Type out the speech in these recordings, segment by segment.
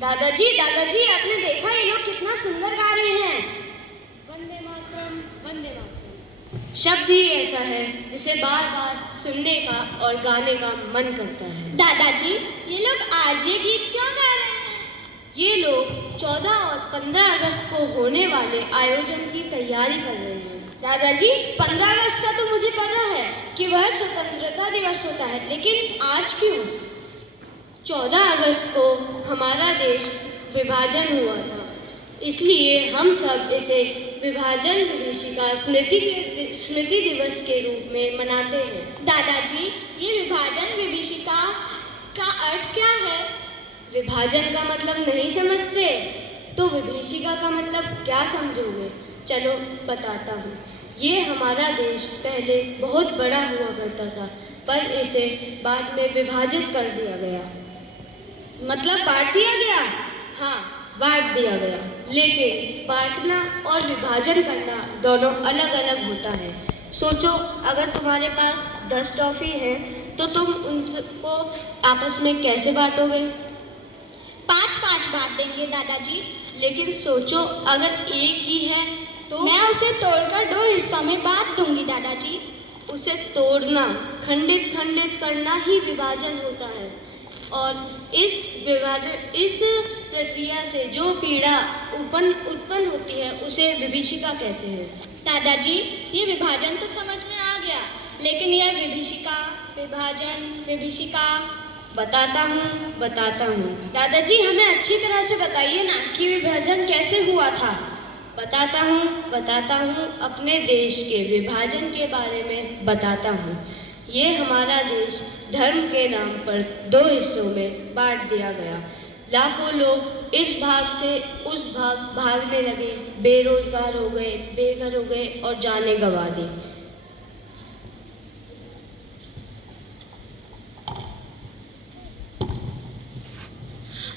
दादाजी दादाजी, आपने देखा ये लोग कितना सुंदर गा रहे हैं। वंदे मातरम, वंदे मातरम। शब्द ही ऐसा है जिसे बार बार सुनने का और गाने का मन करता है। दादाजी, ये लोग आज ये गीत क्यों गा रहे हैं? ये लोग 14 और 15 अगस्त को होने वाले आयोजन की तैयारी कर रहे हैं। दादाजी, 15 अगस्त का तो मुझे पता है कि वह स्वतंत्रता दिवस होता है, लेकिन आज क्यों? 14 अगस्त को हमारा देश विभाजन हुआ था, इसलिए हम सब इसे विभाजन विभीषिका स्मृति दिवस के रूप में मनाते हैं। दादाजी, ये विभाजन विभीषिका का अर्थ क्या है? विभाजन का मतलब नहीं समझते तो विभीषिका का मतलब क्या समझोगे? चलो बताता हूँ। ये हमारा देश पहले बहुत बड़ा हुआ करता था, पर इसे बाद में विभाजित कर दिया गया। मतलब बांट दिया गया? हाँ, बांट दिया गया, लेकिन बांटना और विभाजन करना दोनों अलग अलग होता है। सोचो, अगर तुम्हारे पास 10 टॉफ़ी है तो तुम उनको आपस में कैसे बांटोगे? 5-5 बांट देंगे दादाजी। लेकिन सोचो, अगर एक ही है तो मैं उसे तोड़कर 2 हिस्सों में बांट दूंगी दादाजी। उसे तोड़ना, खंडित खंडित करना ही विभाजन होता है। और इस प्रक्रिया से जो पीड़ा उत्पन्न होती है उसे विभीषिका कहते हैं। दादाजी, ये विभाजन तो समझ में आ गया, लेकिन यह विभीषिका, विभाजन, विभीषिका। बताता हूँ। दादाजी, हमें अच्छी तरह से बताइए ना कि विभाजन कैसे हुआ था। बताता हूँ। अपने देश के विभाजन के बारे में बताता हूँ। ये हमारा देश धर्म के नाम पर 2 हिस्सों में बांट दिया गया। लाखों लोग इस भाग से उस भाग भागने लगे, बेरोजगार हो गए, बेघर हो गए और जाने गंवा दी।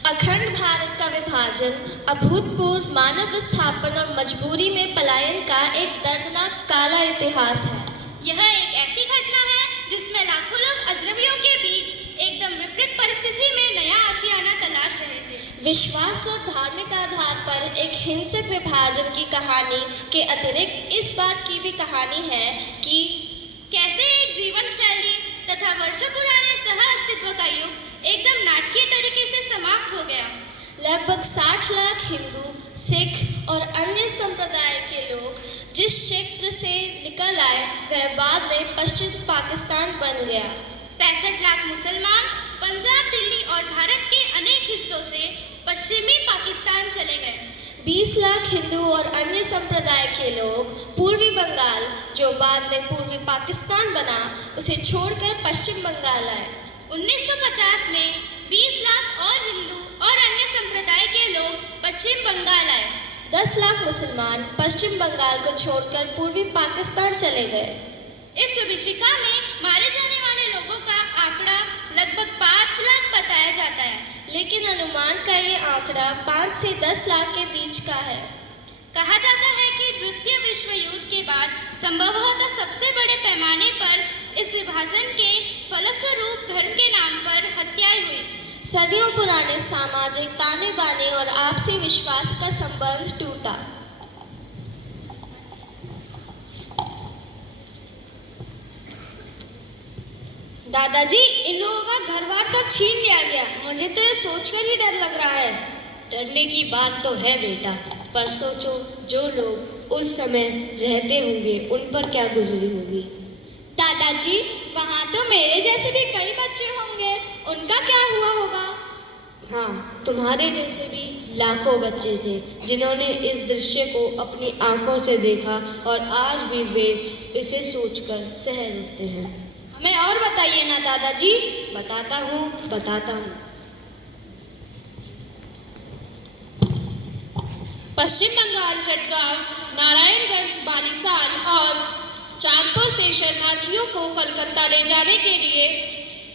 अखंड भारत का विभाजन अभूतपूर्व मानव विस्थापन और मजबूरी में पलायन का एक दर्दनाक काला इतिहास है। यह एक ऐसी घटना है जिसमें लाखों लोग अजनबियों के बीच एकदम विपरीत परिस्थिति में नया आशियाना तलाश रहे थे। विश्वास और धार्मिक आधार पर एक हिंसक विभाजन की कहानी के अतिरिक्त इस बात की भी कहानी है कि कैसे एक जीवन शैली तथा वर्षों पुराने सह अस्तित्व का युग एकदम नाटकीय तरीके से समाप्त हो गया। लगभग 60 लाख हिंदू, सिख और अन्य संप्रदाय के लोग जिस क्षेत्र से निकल आए वह बाद में पश्चिम पाकिस्तान बन गया। 65 लाख मुसलमान पंजाब, दिल्ली और भारत के अनेक हिस्सों से पश्चिमी पाकिस्तान चले गए। 20 लाख हिंदू और अन्य संप्रदाय के लोग पूर्वी बंगाल, जो बाद में पूर्वी पाकिस्तान बना, उसे छोड़कर पश्चिम बंगाल आए। 1950 में 20 लाख और हिंदू और अन्य संप्रदाय के लोग पश्चिम बंगाल आए। 10 लाख मुसलमान पश्चिम बंगाल को छोड़कर पूर्वी पाकिस्तान चले गए। इस विभीषिका में मारे जाने वाले लोगों का आंकड़ा लगभग 5 लाख बताया जाता है, लेकिन अनुमान का ये आंकड़ा 5 से 10 लाख के बीच का है। कहा जाता है कि द्वितीय विश्व युद्ध के बाद संभवतः सबसे बड़े पैमाने पर इस विभाजन के फलस्वरूप धर्म के नाम पर हत्याएं हुई। सदियों पुराने सामाजिक ताने बाने और आपसी विश्वास का संबंध टूटा। दादाजी, इन लोगों का घर बार सब छीन लिया गया। मुझे तो ये सोचकर ही डर लग रहा है। डरने की बात तो है बेटा, पर सोचो जो लोग उस समय रहते होंगे उन पर क्या गुजरी होगी। दादाजी, वहाँ तो मेरे जैसे भी कई बच्चे होंगे, उनका क्या हुआ होगा? हाँ, तुम्हारे जैसे भी लाखों बच्चे थे जिन्होंने इस दृश्य को अपनी आंखों से देखा और आज भी वे इसे सोचकर सहम उठते हैं। हमें और बताइए ना दादाजी। बताता हूँ। पश्चिम बंगाल चटगांव, नारायणगंज, बालिसाल और चांदपुर से शरणार्थियों को कलकत्ता ले जाने के लिए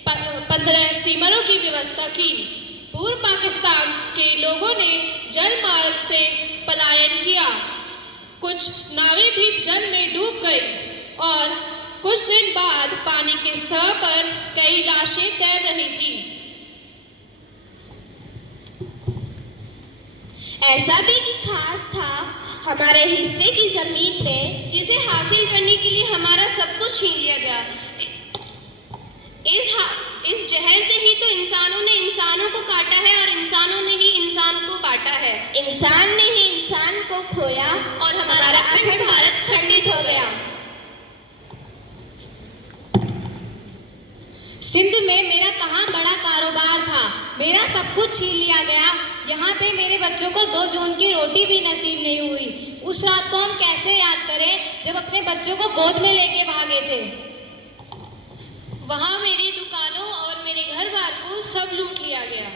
15 स्टीमरों की व्यवस्था की। पूर्व पाकिस्तान के लोगों ने जल मार्ग से पलायन किया। कुछ नावें भी जल में डूब गई और कुछ दिन बाद पानी के सतह पर कई लाशें तैर रही थी। ऐसा भी खास था हमारे हिस्से की जमीन में जिसे हासिल करने के लिए हमारा सब कुछ छीन लिया गया। इस जहर से ही तो इंसानों ने इंसानों को काटा है और इंसानों ने ही इंसान को बांटा है। इंसान ने ही इंसान को खोया और हमारा अखंड भारत खंडित हो गया। सिंध में मेरा कहाँ बड़ा कारोबार था, मेरा सब कुछ छीन लिया गया। यहाँ पे मेरे बच्चों को 2 जून की रोटी भी नसीब नहीं हुई। उस रात को हम कैसे याद करें जब अपने बच्चों को गोद में लेके भागे थे। वहाँ मेरी दुकानों और मेरे घर बार को सब लूट लिया गया।